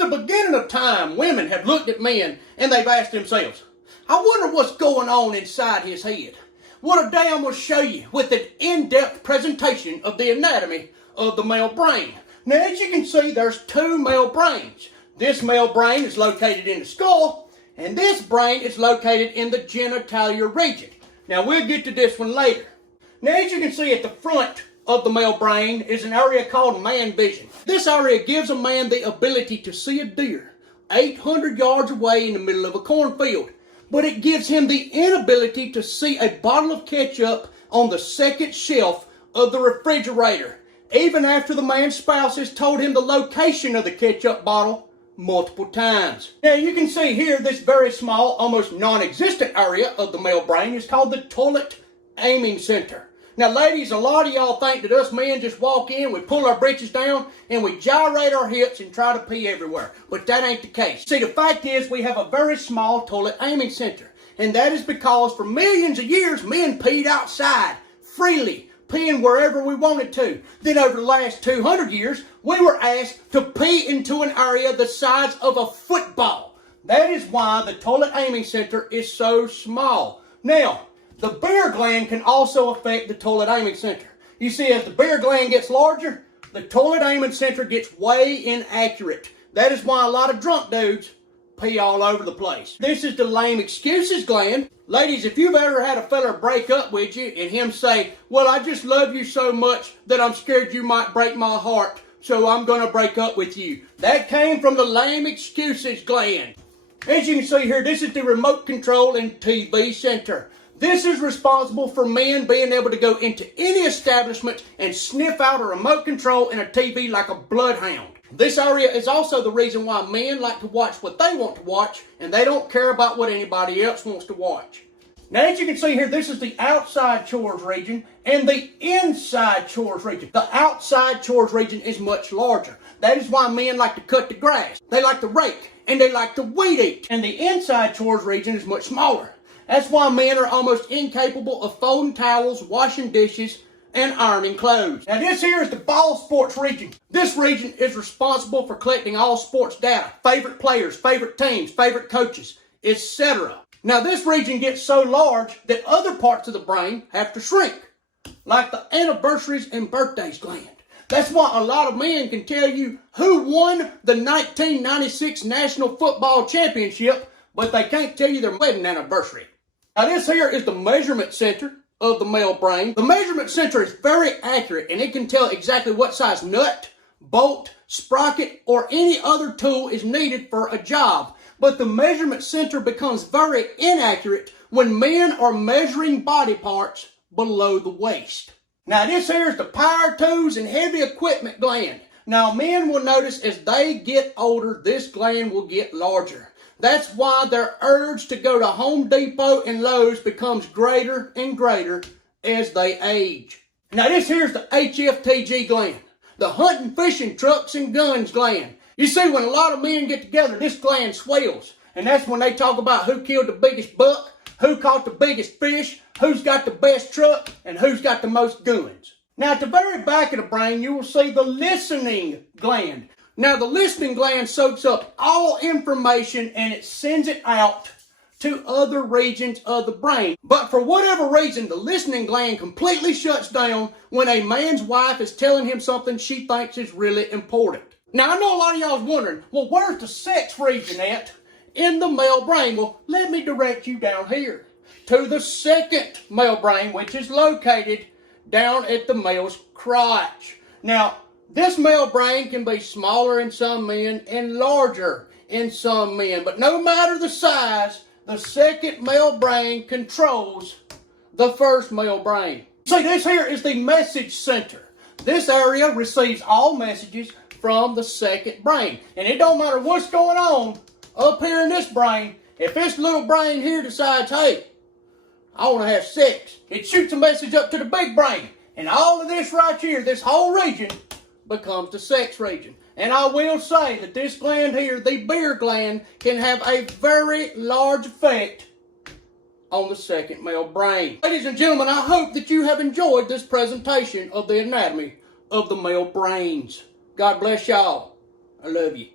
the beginning of time, women have looked at men and they've asked themselves, I wonder what's going on inside his head. Well, today I'm going to show you with an in-depth presentation of the anatomy of the male brain. Now, as you can see, there's two male brains. This male brain is located in the skull, and this brain is located in the genitalia region. Now, we'll get to this one later. Now, as you can see at the front of the male brain is an area called man vision. This area gives a man the ability to see a deer 800 yards away in the middle of a cornfield. But it gives him the inability to see a bottle of ketchup on the second shelf of the refrigerator, even after the man's spouse has told him the location of the ketchup bottle multiple times. Now you can see here this very small, almost non-existent area of the male brain is called the toilet aiming center. Now ladies, a lot of y'all think that us men just walk in, we pull our britches down, and we gyrate our hips and try to pee everywhere. But that ain't the case. See, the fact is we have a very small toilet aiming center. And that is because for millions of years, men peed outside, freely, peeing wherever we wanted to. Then over the last 200 years, we were asked to pee into an area the size of a football. That is why the toilet aiming center is so small. Now, the beer gland can also affect the toilet aiming center. You see, as the beer gland gets larger, the toilet aiming center gets way inaccurate. That is why a lot of drunk dudes pee all over the place. This is the lame excuses gland. Ladies, if you've ever had a fella break up with you and him say, well, I just love you so much that I'm scared you might break my heart, so I'm going to break up with you. That came from the lame excuses gland. As you can see here, this is the remote control and TV center. This is responsible for men being able to go into any establishment and sniff out a remote control and a TV like a bloodhound. This area is also the reason why men like to watch what they want to watch and they don't care about what anybody else wants to watch. Now, as you can see here, this is the outside chores region and the inside chores region. The outside chores region is much larger. That is why men like to cut the grass, they like to rake, and they like to weed eat. And the inside chores region is much smaller. That's why men are almost incapable of folding towels, washing dishes, and ironing clothes. Now this here is the ball sports region. This region is responsible for collecting all sports data, favorite players, favorite teams, favorite coaches, etc. Now this region gets so large that other parts of the brain have to shrink, like the anniversaries and birthdays gland. That's why a lot of men can tell you who won the 1996 National Football Championship, but they can't tell you their wedding anniversary. Now this here is the measurement center of the male brain. The measurement center is very accurate and it can tell exactly what size nut, bolt, sprocket, or any other tool is needed for a job. But the measurement center becomes very inaccurate when men are measuring body parts below the waist. Now this here is the power tools and heavy equipment gland. Now men will notice as they get older, this gland will get larger. That's why their urge to go to Home Depot and Lowe's becomes greater and greater as they age. Now this here's the HFTG gland, the hunting, fishing, trucks, and guns gland. You see, when a lot of men get together, this gland swells. And that's when they talk about who killed the biggest buck, who caught the biggest fish, who's got the best truck, and who's got the most guns. Now at the very back of the brain, you will see the listening gland. Now, the listening gland soaks up all information and it sends it out to other regions of the brain. But for whatever reason, the listening gland completely shuts down when a man's wife is telling him something she thinks is really important. Now, I know a lot of y'all's wondering, well, where's the sex region at in the male brain? Well, let me direct you down here to the second male brain, which is located down at the male's crotch. Now, this male brain can be smaller in some men and larger in some men. But no matter the size, the second male brain controls the first male brain. See, this here is the message center. This area receives all messages from the second brain. And it don't matter what's going on up here in this brain. If this little brain here decides, hey, I want to have sex, it shoots a message up to the big brain. And all of this right here, this whole region, becomes the sex region. And I will say that this gland here, the beer gland, can have a very large effect on the second male brain. Ladies and gentlemen, I hope that you have enjoyed this presentation of the anatomy of the male brains. God bless y'all. I love you.